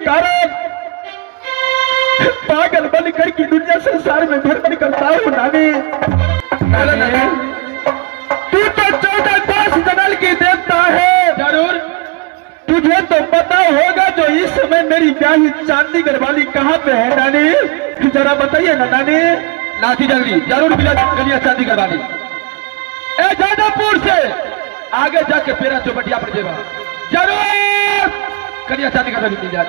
कारण पागल बनकर की दुनिया संसार में भ्रमण करता हूँ नानी। तू तो 14 कोस जंगल की देवता है। जरूर तुझे तो पता होगा जो इस समय मेरी ब्याही चांदी घरवाली कहाँ पे है नानी, जरा बताइए ना नानी। नाथी जल्दी जरूर मिला कलिया चांदी घरवाली ए जादवपुर से आगे जाके पेरा चौपटिया पर जेगा जरूर कलिया चांदी घरवाली मिल जाए।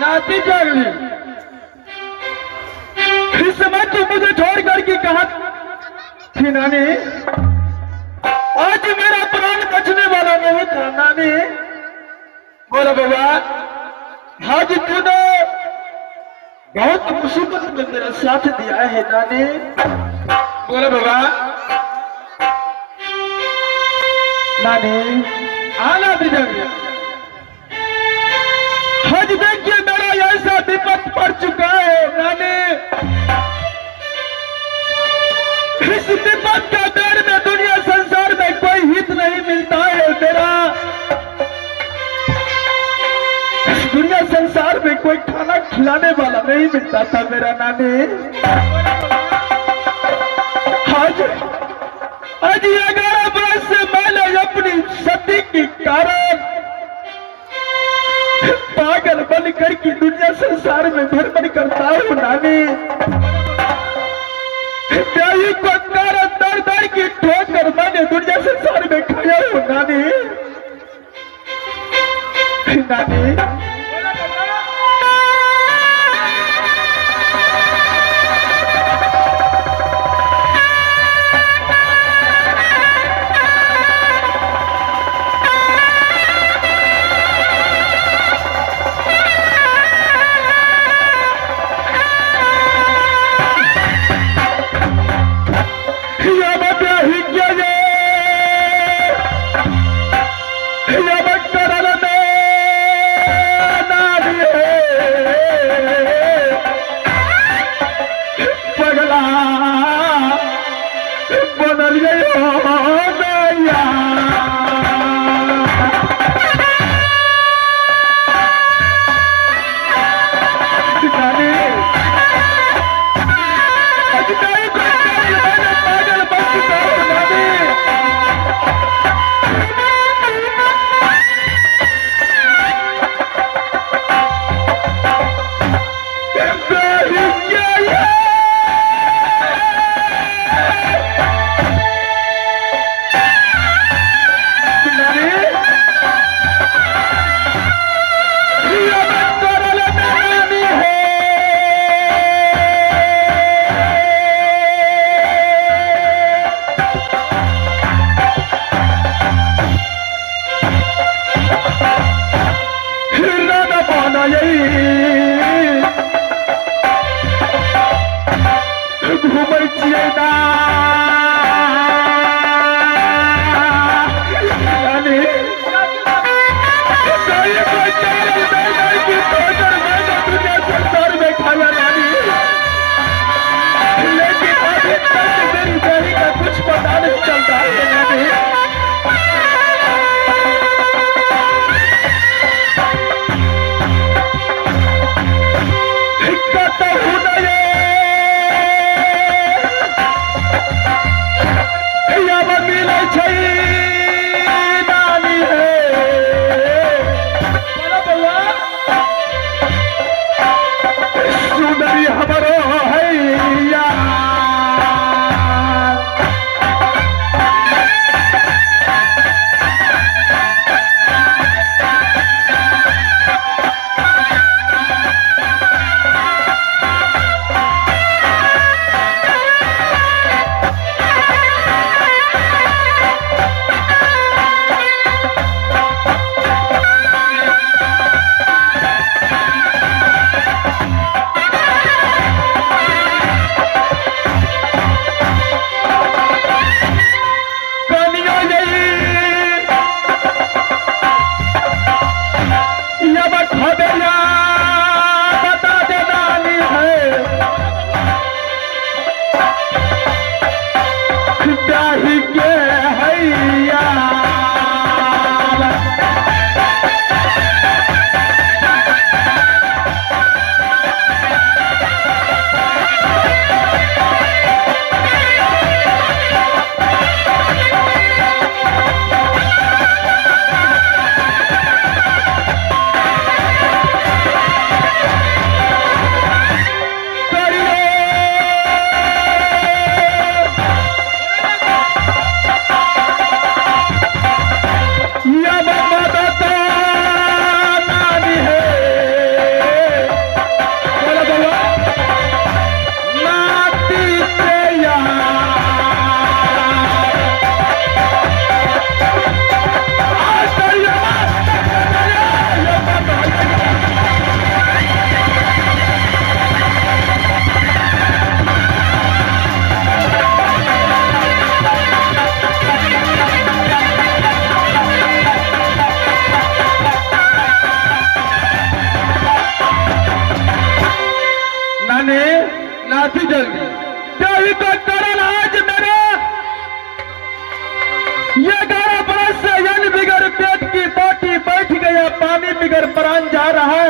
नाती जागली इस समय तू मुझे छोड़ करके कहा थी नानी। आज मेरा प्राण बचने वाला नहीं था नानी। बोला बाबा आज तूने बहुत मुसीबत में मेरा साथ दिया है नानी। बोला बाबा नानी आना भी जागली। आज देखिए मेरा ऐसा विपत पड़ चुका है नानी। इस विपत का दौर में दुनिया संसार में कोई हित नहीं मिलता है मेरा। दुनिया संसार में कोई खाना खिलाने वाला नहीं मिलता था मेरा नानी। आज 11 बरस से मैंने अपनी सती की कारण पागल बनकर की दुनिया संसार में भ्रमण करता हूँ नानी। ब्याही को दर दर की ठोकर मैंने दुनिया संसार में खाया हूँ नानी। नानी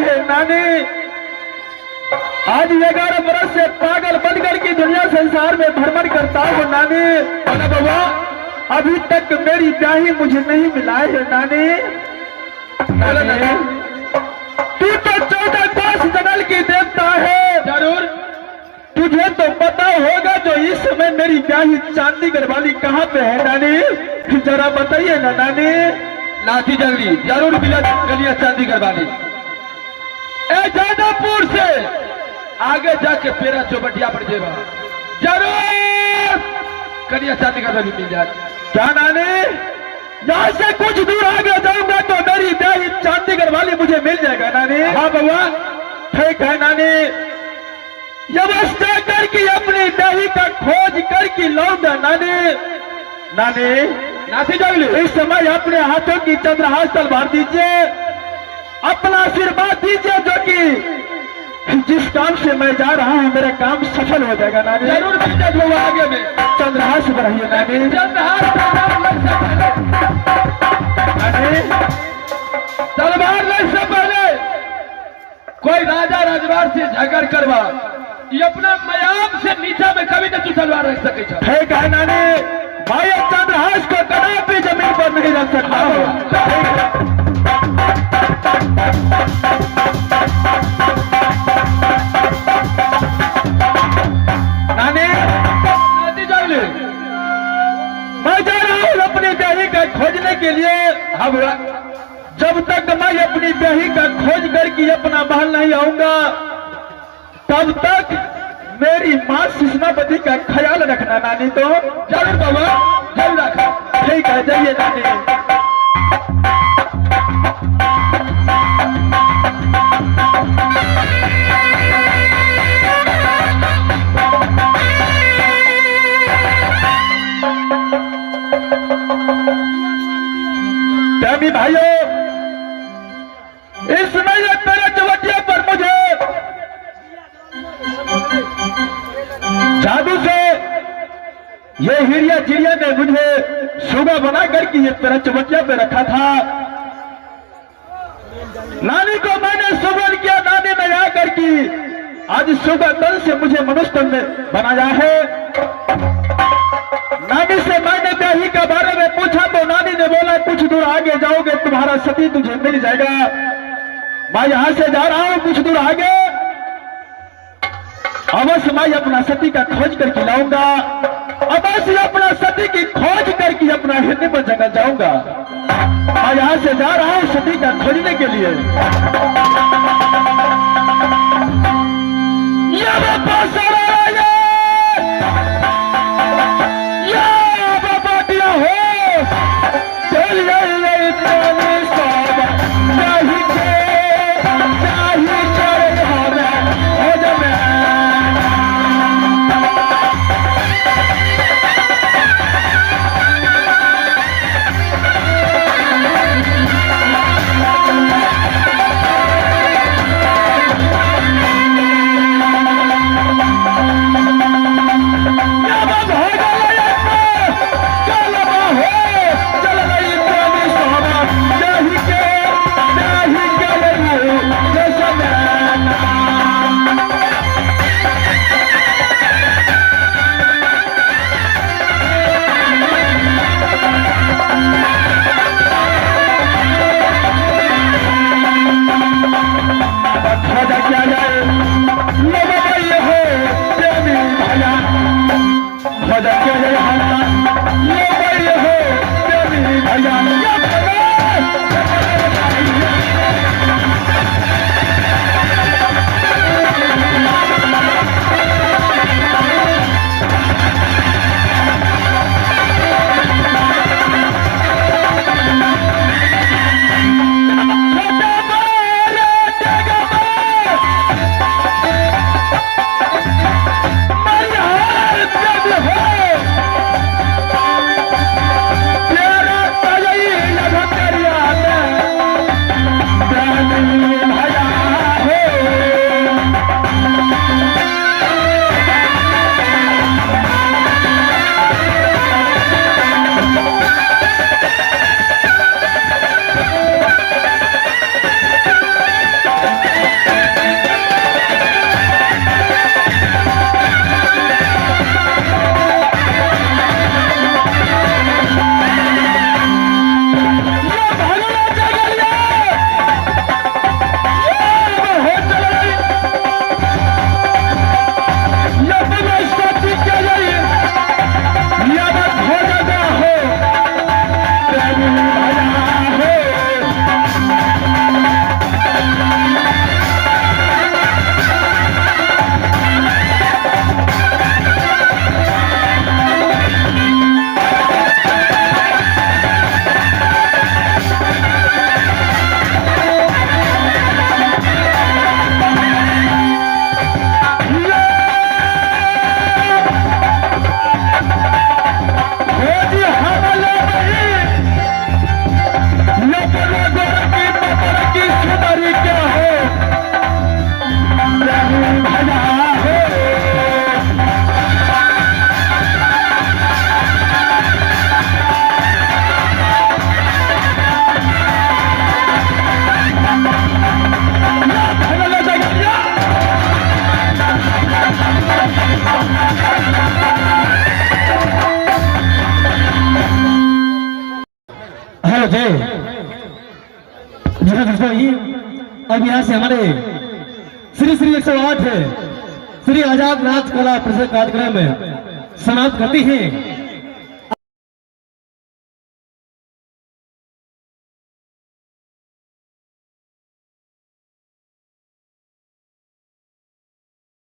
है नानी। आज 11 बरस से पागल बनकर की दुनिया संसार में भ्रमण करता हूँ नानी। बोला बाबा अभी तक मेरी ब्याही मुझे नहीं मिला है नानी। बोला नानी, तू तो 14 कोस जंगल की देवता है। जरूर तुझे तो पता होगा जो इस समय मेरी ब्याही चांदीगढ़ वाली कहाँ पे है नानी। जरा बताइए ना नानी। नाथी जंगली जरूर मिला गलिया चांदीगढ़ वाली। ए जादवपुर से आगे जाके पेरा चौबटिया पर जेबा जरूर गलिया चांदीगढ़ वाली मिल जाए। क्या नानी, यहाँ से कुछ दूर आगे जाऊंगा तो मेरी ब्याही चांदीगढ़ वाली मुझे मिल जाएगा नानी। हाँ बउआ ठीक है नानी, व्यवस्था करके अपनी ब्याही का खोज करके लाऊंगा नानी। नानी, नाथी जंगली इस समय अपने हाथों की चंद्रहास तलवार दीजिए, अपना आशीर्वाद दीजिए जो कि जिस काम से मैं जा रहा हूँ मेरा काम सफल हो जाएगा नानी। जरूर मिल जाए बउआ आगे में। चंद्रहास बढ़ाइए नानी। चंद्रहास नानी, तलवार लेने से पहले कोई राजा राजवार से झगड़ करवा ये अपना मयाम से नीचा में कभी न तू तलवार रख सके छ। ठीक है नानी, भाई चंद्रहास को कदापि जमीन पर नहीं रख सकता हूँ। नानी, नाथी जंगली मैं जा रहा हूँ अपनी ब्याही का खोजने के लिए। हाँ बुआ जब तक मैं अपनी ब्याही का खोज करके अपना महल नहीं आऊंगा तब तक मेरी माँ सुषमावती का ख्याल रखना नानी। तो जरूर बाबा जरूर रखा। ठीक है, जाइए नानी। प्रेमी भाइयों, इस समय ये मेरे चवटिया पर मुझे जादू से ये हिरिया चिड़िया ने मुझे सुगा बना करके ये मेरा चवटिया पे रखा था। नानी को मैंने सुगन किया, नानी ने आ करके आज सुगा तन से मुझे मनुष्य तन में बनाया है। नानी से मैंने ब्याही के बारे में पूछा तो नानी ने बोला कुछ दूर आगे जाओगे तुम्हारा सती तुझे मिल जाएगा। मैं यहां से जा रहा हूं कुछ दूर आगे, अवश्य मैं अपना सती का खोज करके लाऊंगा। अवश्य अपना सती की खोज करके अपना हृदय पर जगह जाऊंगा। मैं यहां से जा रहा हूं सती का खोजने के लिए। हेलो जय जी हाँ दोस्तों, ये अब यहाँ से हमारे श्री श्री 108 है श्री आजाद नाथ कला प्रसिद्ध कार्यक्रम में समाप्त करती है।